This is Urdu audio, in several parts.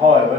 however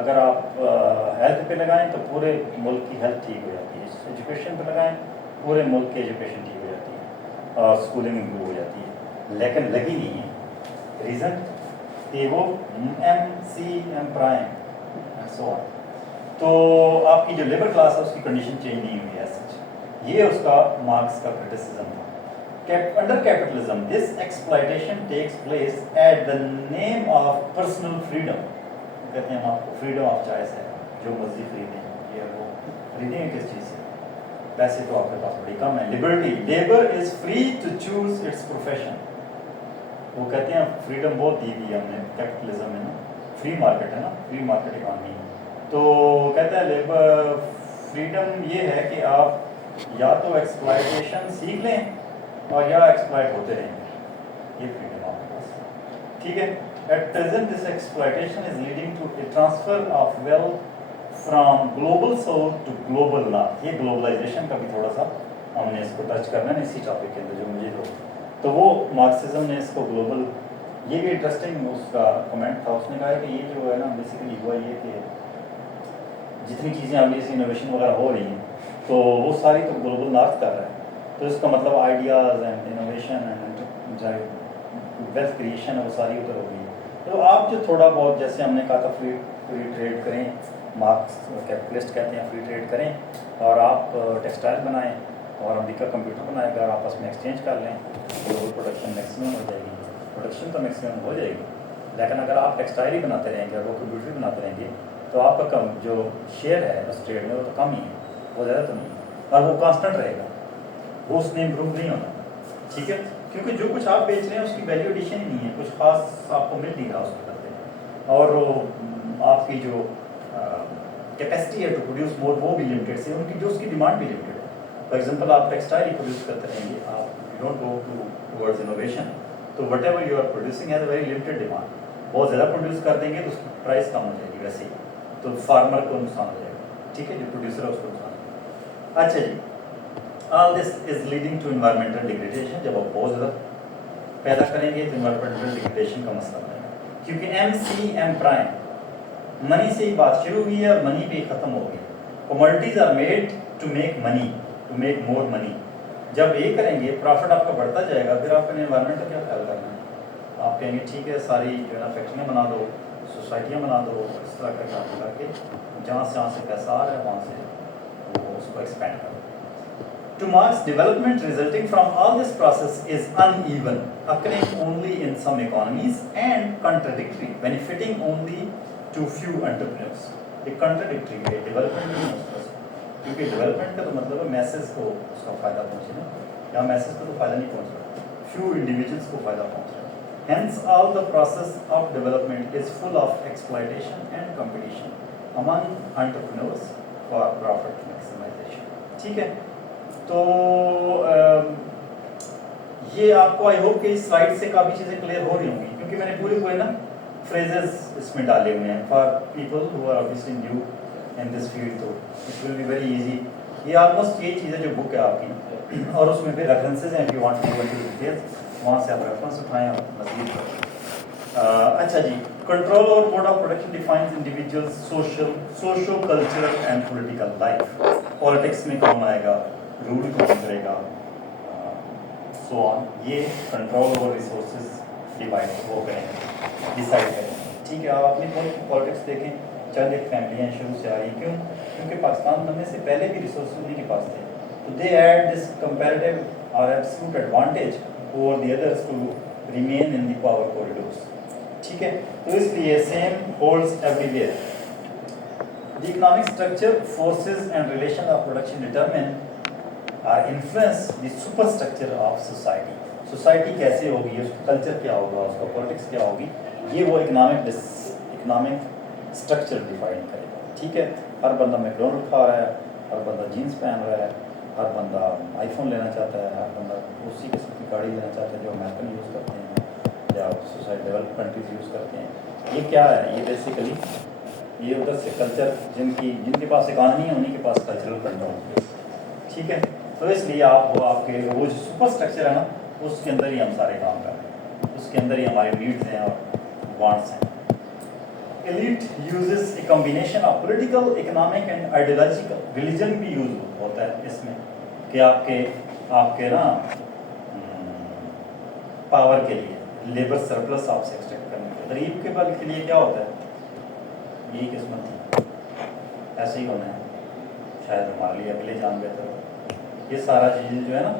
اگر آپ ہیلتھ پہ لگائیں تو پورے ملک کی ہیلتھ ٹھیک ہو جاتی ہے. ایجوکیشن پہ لگائیں پورے ملک کی ایجوکیشن ٹھیک ہو جاتی ہے اور اسکولنگ امپروو ہو جاتی ہے. لیکن لگی نہیں ہے. ریزن کہ وہ ایم سو تو آپ کی جو لیبر کلاس ہے اس کی کنڈیشن چینج نہیں ہوئی ہے سچ. یہ اس کا مارکس کا کرٹیسزم تھا. Under capitalism, this exploitation takes place at the name of personal freedom. کہتے ہیں آپ کو freedom of choice ہے, جو مرضی خریدیں. یہ وہ خریدیں گے کس چیز سے؟ پیسے تو آپ کے پاس بڑی کم ہے. Liberty, labor is free to choose its profession. وہ کہتے ہیں فریڈم بہت دی ہے ہم نے کیپٹلزم میں نا, فری مارکیٹ ہے نا, فری مارکیٹ اکانومی. تو کہتا ہے لیبر فریڈم یہ ہے کہ آپ یا تو ایکسپلائٹیشن سیکھ لیں اور یا ایکسپلائٹ ہوتے رہیں گے. یہ فریڈم آپ کے پاس ٹھیک ہے. At present this exploitation is leading to a transfer of wealth from global south to global north. یہ گلوبلائزیشن کا بھی تھوڑا سا ہم نے اس کو ٹچ کرنا ہے اسی ٹاپک کے اندر جو مجھے تو وہ مارکسزم نے اس کو گلوبل. یہ بھی انٹرسٹنگ اس کا کمنٹ تھا. اس نے کہا کہ یہ جو ہے نا بیسیکلی ہوا یہ کہ جتنی چیزیں ابھی سے انوویشن وغیرہ ہو رہی ہیں تو وہ ساری تو گلوبل نارتھ کر رہا ہے. تو اس کا مطلب ideas and innovation and wealth creation ہے وہ ساری ادھر ہو گئی ہے. تو آپ جو تھوڑا بہت جیسے ہم نے کہا تھا فری ٹریڈ کریں, مارکس کیپٹلسٹ کہتے ہیں فری ٹریڈ کریں اور آپ ٹیکسٹائل بنائیں اور امریکہ کمپیوٹر بنائے گا, آپس میں ایکسچینج کر لیں, گلوبل پروڈکشن میکسیمم ہو جائے گی. پروڈکشن تو میکسیمم ہو جائے گی, لیکن اگر آپ ٹیکسٹائل ہی بناتے رہیں گے اور وہ کمپیوٹر ہی بناتے رہیں گے تو آپ کا کم جو شیئر ہے اس ٹریڈ میں وہ تو کم ہی ہے, وہ زیادہ تو نہیں ہے, اور وہ کانسٹنٹ رہے گا, وہ اس نے امپروو نہیں ہونا. ٹھیک ہے, کیونکہ جو کچھ آپ بیچ رہے ہیں اس کی ویلیو ایڈیشن ہی نہیں ہے, کچھ خاص آپ کو مل نہیں رہا اس کے بدلے, اور آپ کی جو کیپیسٹی ہے ٹو پروڈیوس مور وہ بھی لمیٹیڈ سے, ان کی جو اس کی ڈیمانڈ بھی لمیٹیڈ ہے. فار ایگزامپل آپ ٹیکسٹائل ہی پروڈیوس کرتے رہیں گے, آپ you don't go towards innovation, تو whatever you are producing has a very limited demand. بہت زیادہ پروڈیوس کر دیں گے تو اس کی پرائز کم ہو جائے گی ویسے ہی, تو فارمر کو نقصان ہو جائے گا. ٹھیک ہے, جو پروڈیوسر ہے اس کو نقصان ہو جائے گا. اچھا جی, all this is leading to environmental degradation. جب آپ بہت زیادہ پیدا کریں گے تو انوائرمنٹل ڈیگریڈیشن کا مسئلہ بنے گا, کیونکہ ایم منی سے ہی بات شروع ہوئی ہے اور منی پہ ہی ختم ہو گئی. Commodities are made to make money, to make more money. جب یہ کریں گے پروفٹ آپ کا بڑھتا جائے گا, پھر آپ نے انوائرمنٹ کا کیا خیال کرنا ہے؟ آپ کہیں گے ٹھیک ہے ساری جو ہے نا فیکٹریاں بنا دو, سوسائٹیاں بنا دو, اس طرح کا کام کر کے جہاں سے پیسہ آ رہا ہے وہاں سے وہ اس کو ایکسپینڈ کرو. To Marx, development resulting from all this process is uneven, occurring only in some economies and contradictory, benefiting only to few entrepreneurs. ایک contradictory ہے, development نہیں ہے اس کا, کیونکہ development کا تو مطلب ہے میسز کو اس کا فائدہ پہنچے نا, یہاں میسز کو تو فائدہ نہیں پہنچ رہا, few individuals کو فائدہ پہنچ رہا ہے. Hence, all the process of development is full of exploitation and competition among entrepreneurs for profit maximization. ٹھیک ہے, تو یہ آپ کو آئی ہوپ کہ اس سلائڈ سے کافی چیزیں کلیئر ہو رہی ہوں گی, کیونکہ میں نے پورے نا فریزز اس میں ڈالے ہوئے ہیں for people who are obviously new in this field, تو it will be very easy. یہ آلموسٹ یہ چیز ہے جو بک ہے آپ کی, اور اس میں پھر ریفرنسز ہیں, if you want to go into details وہاں سے آپ ریفرنس اٹھائیں اور مزید کریں. اچھا جی, کنٹرول اور mode of production defines individual socio cultural and political life. Politics میں کون آئے گا, رول کون کرے گا, سو آن. یہ کنٹرول اوور ریسورسز ڈیوائڈ وہ کریں گے, ڈیسائڈ کریں گے. ٹھیک ہے, آپ اپنی پالیٹکس دیکھیں, چند ایک فیملیاں شروع سے آ رہی ہیں, کیوں؟ کیونکہ پاکستان بننے سے پہلے بھی ریسورسز انہیں کے پاس تھے, تو دے ہیڈ دس کمپیریٹیو اور absolute advantage over the others to remain in the power corridors. ٹھیک ہے, تو اس لیے same holds everywhere. The economic structure, forces and relation of production determine اور influence the superstructure of society. Society کیسے ہوگی, اس کا کلچر کیا ہوگا, اس کا پولیٹکس کیا ہوگی, یہ وہ اکنامک اسٹرکچر ڈیفائن کرے گا. ٹھیک ہے, ہر بندہ میکڈونلڈ کھا رہا ہے, ہر بندہ جینس پہن رہا ہے, ہر بندہ آئی فون لینا چاہتا ہے, ہر بندہ اسی قسم کی گاڑی لینا چاہتا ہے جو امریکن یوز کرتے ہیں یا سوسائٹی ڈیولپ کنٹریز یوز کرتے ہیں. یہ کیا ہے, یہ بیسیکلی یہ ادھر سے کلچر, جن کے پاس اکانومی ہے انہیں کے پاس کلچرل کنٹرول. ٹھیک ہے, تو اس لیے آپ کے وہ جو سپر اسٹرکچر ہے نا, اس کے اندر ہی ہم سارے کام کر رہے ہیں, اس کے اندر ہی ہمارے نیڈس ہیں اور وانٹس ہیں. elite uses a combination of political, economic and ideological. Religion بھی use ہوتا ہے اس میں کہ آپ کے نا پاور کے لیے لیبر سرپلس آپ سے ایکسٹریکٹ کرنے کے لیے. غریب کے بل کے لیے کیا ہوتا ہے؟ یہی قسمت تھی، ایسے ہی ہونا ہے، شاید ہمارے لیے اگلے جان بہتر ہو. یہ سارا چیز جو ہے نا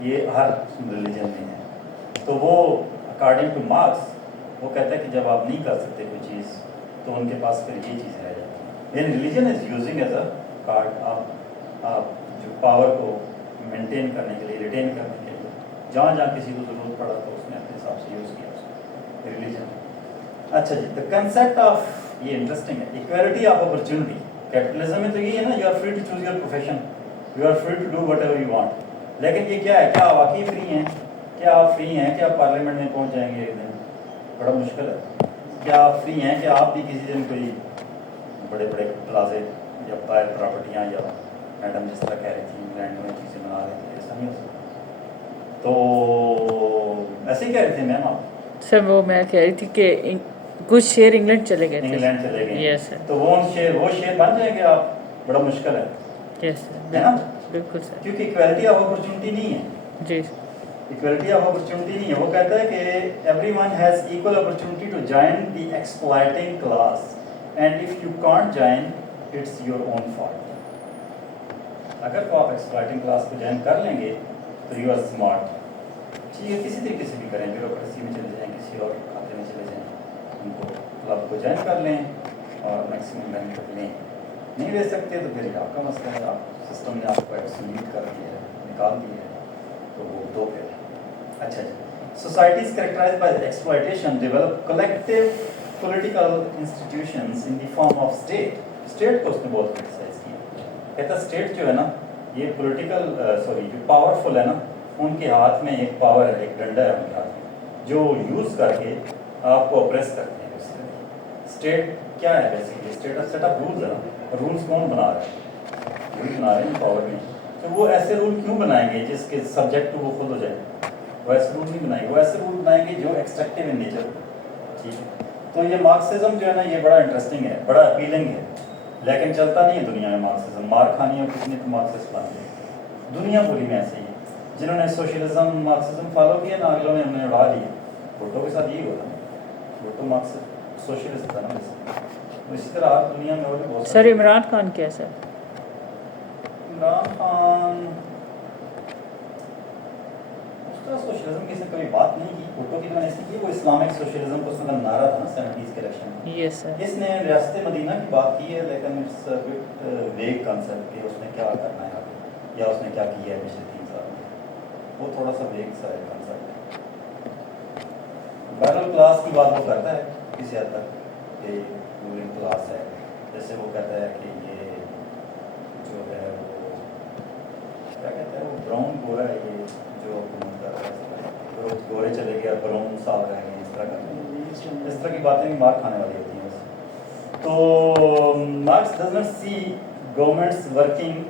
یہ ہر ریلیجن میں ہے. تو وہ اکارڈنگ ٹو مارکس وہ کہتا ہے کہ جب آپ نہیں کر سکتے کوئی چیز تو ان کے پاس پھر یہ چیز رہ جاتی ہے. Then religion is using as a card. آپ جو پاور کو مینٹین کرنے کے لیے، ریٹین کرنے کے لیے، جہاں کسی کو ضرورت پڑا تو اس نے اپنے حساب سے یوز کیا اس کو ریلیجن. اچھا جی، دا کنسیپٹ آف، یہ انٹرسٹنگ ہے، ایکویلٹی آف اپرچونٹی. کیپٹلزم میں تو یہ ہے نا، you are free to choose your profession, you are free to do whatever you want. لیکن یہ کیا ہے؟ کیا واقعی فری ہیں؟ کیا آپ فری ہیں کہ آپ پارلیمنٹ میں پہنچ جائیں گے ایک دن؟ بڑا مشکل ہے. کیا آپ فری ہیں کہ آپ بھی کسی دن کوئی بڑے بڑے پلازے یا پرائیویٹ پراپرٹیاں، یا میڈم جس طرح کہہ رہی تھی انگلینڈ میں چیزیں بنا رہی تھی، ایسا نہیں ہو سکتا. تو ایسے ہی کہہ رہے تھے میم آپ؟ سر وہ میں کہہ رہی تھی کہ کچھ شیئر انگلینڈ چلے گئے تھے. انگلینڈ چلے گئے. یس سر. تو وہ شیئر بن جائیں گے آپ؟ بڑا مشکل ہے. یس سر، ہے نا؟ بالکل سر. کیونکہ ایکویلٹی آف اپرچونٹی نہیں ہے. جی ایکویلٹی آف اپرچونٹی نہیں ہے. وہ کہتا ہے کہ everyone has equal opportunity to join the exploiting class and if you can't join it's your own fault. اگر تو آپ ایکسپلائٹنگ کلاس کو جوائن کر لیں گے تو یو آر اسمارٹ. ٹھیک ہے، کسی طریقے سے بھی کریں، بیوروکریسی میں چلے جائیں، کسی اور کھاتے میں چلے جائیں، ان کو کلب کو جوائن کر لیں اور میکسیمم بینیفٹ لیں. نہیں لے سکتے تو پھر آپ کا مسئلہ ہے، آپ سسٹم نے آپ کو ایکسکلوڈ کر دیا ہے، نکال دیا ہے، تو وہ دو پھر. اچھا جی، societies characterised by exploitation develop collective political institutions in the form of state. State کو اس نے بہت کرٹیسائز کیا. کہتا اسٹیٹ جو ہے نا، یہ پولیٹیکل جو پاورفل ہے نا، ان کے ہاتھ میں ایک پاور ہے، ایک ڈنڈا ہے ان کے ہاتھ میں، جو یوز کر کے آپ کو اپریس کرتے ہیں. اسٹیٹ کیا ہے basically? State set of rules ہے نا. رولز کون بنا رہا ہے؟ وہی بنا رہے ہیں پاور میں. تو وہ ایسے رول کیوں بنائیں گے جس کے سبجیکٹ وہ خود ہو جائے؟ وہ ایسے رول نہیں بنائیں گے. وہ ایسے رول بنائیں گے جو ایکسٹریکٹیو ان نیچر ہو. ٹھیک ہے. تو یہ مارکسزم جو ہے نا، یہ بڑا انٹرسٹنگ ہے، بڑا اپیلنگ ہے، لیکن چلتا نہیں ہے دنیا میں. مارکسزم مار کھانی ہو کتنے تو مارکسسٹ بن گئے. دنیا پوری میں ایسے ہی ہے. جنہوں نے سوشلزم مارکسزم فالو کیا نا، اگلوں نے انہیں اڑا لیا. بھٹو کے ساتھ یہی ہوا تھا. بھٹو مارکسسٹ سوشلسٹ تھا نا. اسی طرح ہر دنیا میں اور بھی بہت سر. عمران خان کیا سر؟ عمران خان اس طرح سوشلزم کی سے کبھی بات نہیں کی. بھٹو کی اس کی وہ اسلامک سوشلزم کو اس کا نعرہ تھا نا 70s کے الیکشن میں. یس سر. اس نے ریاست مدینہ کی بات کی ہے، لیکن اٹس بٹ ویگ کنسیپٹ کہ اس نے کیا کرنا ہے آگے، یا اس نے کیا کیا ہے پچھلے 3 سال میں. وہ تھوڑا سا ویگ سا ہے کنسیپٹ. بیٹل کلاس کی بات وہ کرتا ہے کسی حد تک کہ رولنگ کلاس ہے. جیسے وہ کہتا ہے کہ یہ جو ہے وہ کیا کہتا ہے، وہ براؤن گورا ہے، یہ جو حکومت کر رہا ہے، گورے چلے گیا، براؤن صاحب رہ گئے، اس طرح کا، اس طرح کی باتیں بھی مار کھانے والی ہوتی ہیں. تو Marx does not see governments working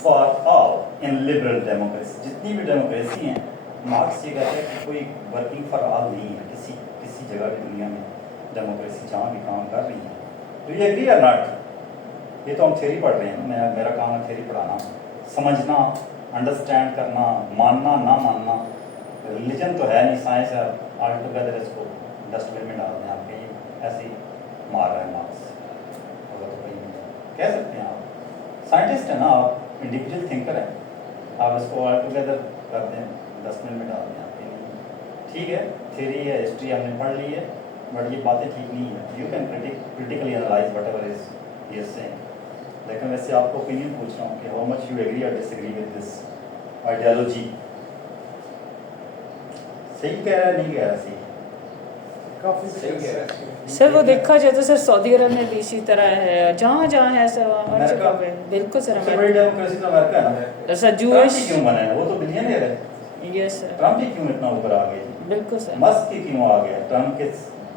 for all in liberal democracy. جتنی بھی ڈیموکریسی ہیں، مارکس یہ کہتا ہے کہ کوئی ورکنگ فار آل نہیں ہے کسی جگہ کی دنیا میں. ڈیموکریسی جہاں بھی کام کر رہی ہے. ڈو یو ایگری اور ناٹ؟ یہ تو ہم تھیوری پڑھ رہے ہیں، میرا کام ہے تھیوری پڑھانا، سمجھنا، انڈرسٹینڈ کرنا، ماننا نہ ماننا. ریلیجن تو ہے نہیں، سائنس ہے. آل ٹوگیدر اس کو ڈسٹ بن میں ڈال دیں. آپ کے ایسے ہی مار رہے ہیں مارکس. تو کہہ سکتے ہیں آپ سائنٹسٹ ہیں نا، آپ انڈیویجول تھنکر ہیں، آپ اس کو آل ٹوگیدر کر دیں، ڈسٹ بن میں ڈال دیں. آپ کے لیے ٹھیک ہے، تھیوری ہے، ہسٹری ہم نے پڑھ لی ہے، بٹ یہ باتیں ٹھیک نہیں ہیں. You can critically analyze whatever is he is saying. لیکن ویسے آپ کو اوپینین پوچھ رہا ہوں کہ how much you agree or disagree with this ideology. صحیح کہہ رہا ہے نہیں کہہ رہا؟ صحیح کافی صحیح کہہ رہا ہے سر. وہ دیکھا جائے تو سر سعودی عرب میں بھی اسی طرح ہے، جہاں جہاں ہے سر ہر جگہ پہ. بالکل سر. سب سے بڑی ڈیموکریسی تو امریکہ ہے نا. سر جوش کیوں بنا ہے؟ وہ تو بلینئر ہے. یس سر. ٹرمپ ہی کیوں اتنا اوپر آ گئے؟ بالکل سر. مسک ہی کیوں آ گیا؟ ٹرمپ کے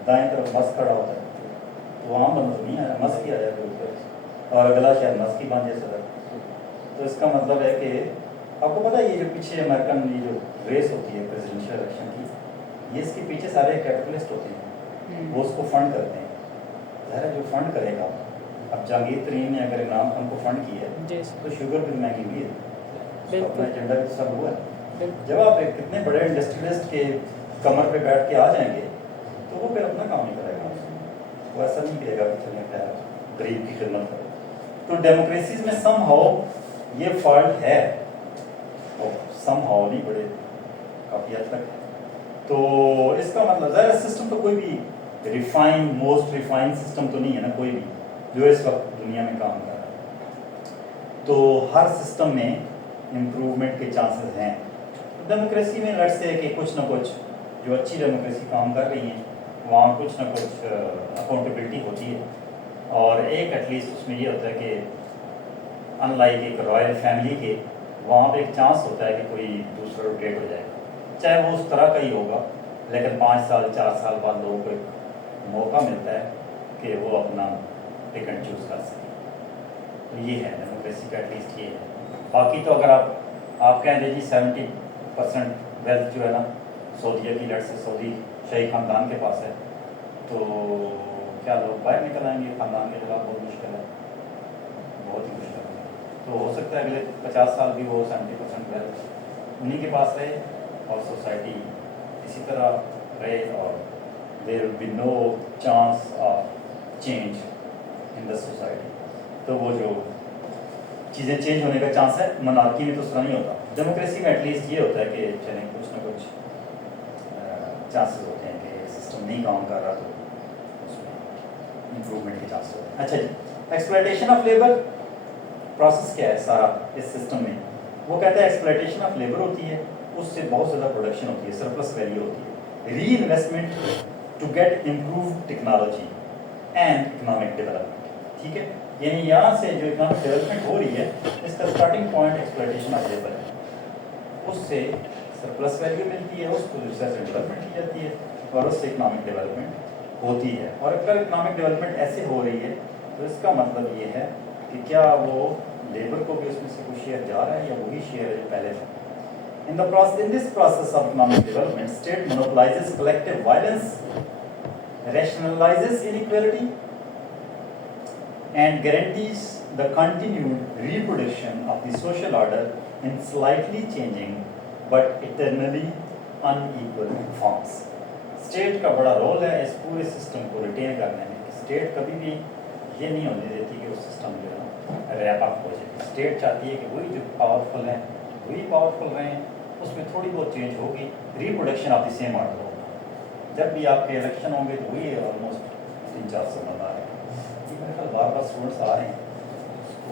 دائیں طرف مسک کھڑا ہوتا ہے تو وہاں بند نہیں آیا، مسک ہی آیا اوپر، اور اگلا شاید مسک ہی بن جائے صدر. تو اس کا مطلب ہے کہ آپ کو پتہ ہے یہ جو پیچھے امریکن یہ جو ریس ہوتی ہے پریزیڈنشیل الیکشن کی، یہ اس کے پیچھے سارے کیپٹلسٹ ہوتے ہیں. وہ اس کو فنڈ کرتے ہیں. ظاہر ہے جو فنڈ کرے گا. اب جہانگیر ترین نے اگر عمران خان کو فنڈ کیا ہے جی تو شوگر بھی مہنگی ہوئی ہے, اپنا ایجنڈا بھی سب ہوا ہے. بالکل جب آپ ایک کتنے بڑے انڈسٹریلسٹ کے کمر پہ بیٹھ کے آ جائیں گے تو وہ پھر اپنا کام نہیں کرے گا, وہ ایسا نہیں کہے گا کہ چلیں خیر غریب کی خدمت کرو. تو ڈیموکریسیز میں سم ہاؤ یہ فالٹ ہے, اور سم ہاؤ نہیں بڑے کافی حد تک. تو اس کا مطلب ظاہر سسٹم تو کوئی بھی ریفائن موسٹ ریفائن سسٹم تو نہیں ہے نا کوئی بھی جو اس وقت دنیا میں کام کر رہا ہے. تو ہر سسٹم میں امپروومنٹ کے چانسز ہیں. ڈیموکریسی میں لڑ سے کہ کچھ نہ کچھ جو اچھی ڈیموکریسی کام کر رہی ہیں وہاں کچھ نہ کچھ اکاؤنٹیبلٹی ہوتی ہے, اور ایک ایٹ لیسٹ اس میں یہ ہوتا ہے کہ ان لائک ایک رائل فیملی کے وہاں پہ ایک چانس ہوتا ہے کہ کوئی دوسرا روٹیٹ ہو جائے گا, چاہے وہ اس طرح کا ہی ہوگا, لیکن 5 سال 4 سال بعد لوگوں کو ایک موقع ملتا ہے کہ وہ اپنا ٹکٹ چوز کر سکیں. تو یہ ہے ڈیموکریسی کا ایٹ لیسٹ یہ ہے. باقی تو اگر آپ کہیں گے جی 70% ویلتھ جو ہے نا سعودیہ کی لڑ سے سعودی شاہی خاندان کے پاس ہے, تو کیا لوگ باہر نکل آئیں گے خاندان کے خلاف؟ بہت مشکل ہے, بہت ہی مشکل ہے. تو ہو سکتا ہے اگلے 50 سال بھی وہ 70% ویلتھ انہیں کے پاس رہے اور سوسائٹی اسی طرح رہے, اور there will be no chance of change in the society. تو وہ جو چیزیں چینج ہونے کا چانس ہے, منارکی میں تو اس طرح نہیں ہوتا. ڈیموکریسی میں ایٹ لیسٹ یہ ہوتا ہے کہ چلیں کچھ نہ کچھ چانسز ہوتے ہیں کہ سسٹم نہیں کام کر رہا تو اس میں امپروومنٹ کے چانسز ہوتے ہیں. اچھا جی, ایکسپلائٹیشن آف لیبر پروسیس کیا ہے سارا اس سسٹم میں؟ وہ کہتا ہے ایکسپلائٹیشن آف لیبر ہوتی ہے, اس سے بہت زیادہ پروڈکشن ہوتی ہے, سرپلس ویلیو ہوتی ہے. Reinvestment to get improve technology and economic development. ٹھیک ہے, یعنی یہاں سے جو اکنامک ڈیولپمنٹ ہو رہی ہے اس کا starting point exploitation of labour ہے, اس سے سرپلس ویلیو ملتی ہے, اس کو ریسرچ اینڈ ڈیولپمنٹ کی جاتی ہے, اور اس سے اکنامک ڈیولپمنٹ ہوتی ہے. اور اگر اکنامک ڈیولپمنٹ ایسے ہو رہی ہے تو اس کا مطلب یہ ہے کہ کیا وہ لیبر کو بھی اس میں سے کچھ شیئر جا رہا ہے یا وہی شیئر ہے جو پہلے تھا. In this process of economic development, state monopolizes collective violence, rationalizes inequality, and guarantees the continued reproduction of the social order in slightly changing but eternally unequal forms. State کا بڑا رول ہے اس پورے سسٹم کو ریٹین کرنے میں. اسٹیٹ کبھی بھی یہ نہیں ہونے دیتی کہ وہ سسٹم جو ہے نا ریپ اپ ہو جائے. اسٹیٹ چاہتی ہے کہ وہی جو پاورفل ہیں وہی پاورفل رہیں, اس میں تھوڑی بہت چینج ہوگی, reproduction of the same order ہوگا. جب بھی آپ کے الیکشن ہوں گے تو وہی آلموسٹ 300-400 بندہ ہے. میرے خیال بار بار اسٹوڈنٹس آ رہے ہیں, اس کو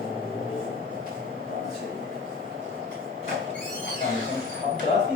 آپ کلاس کی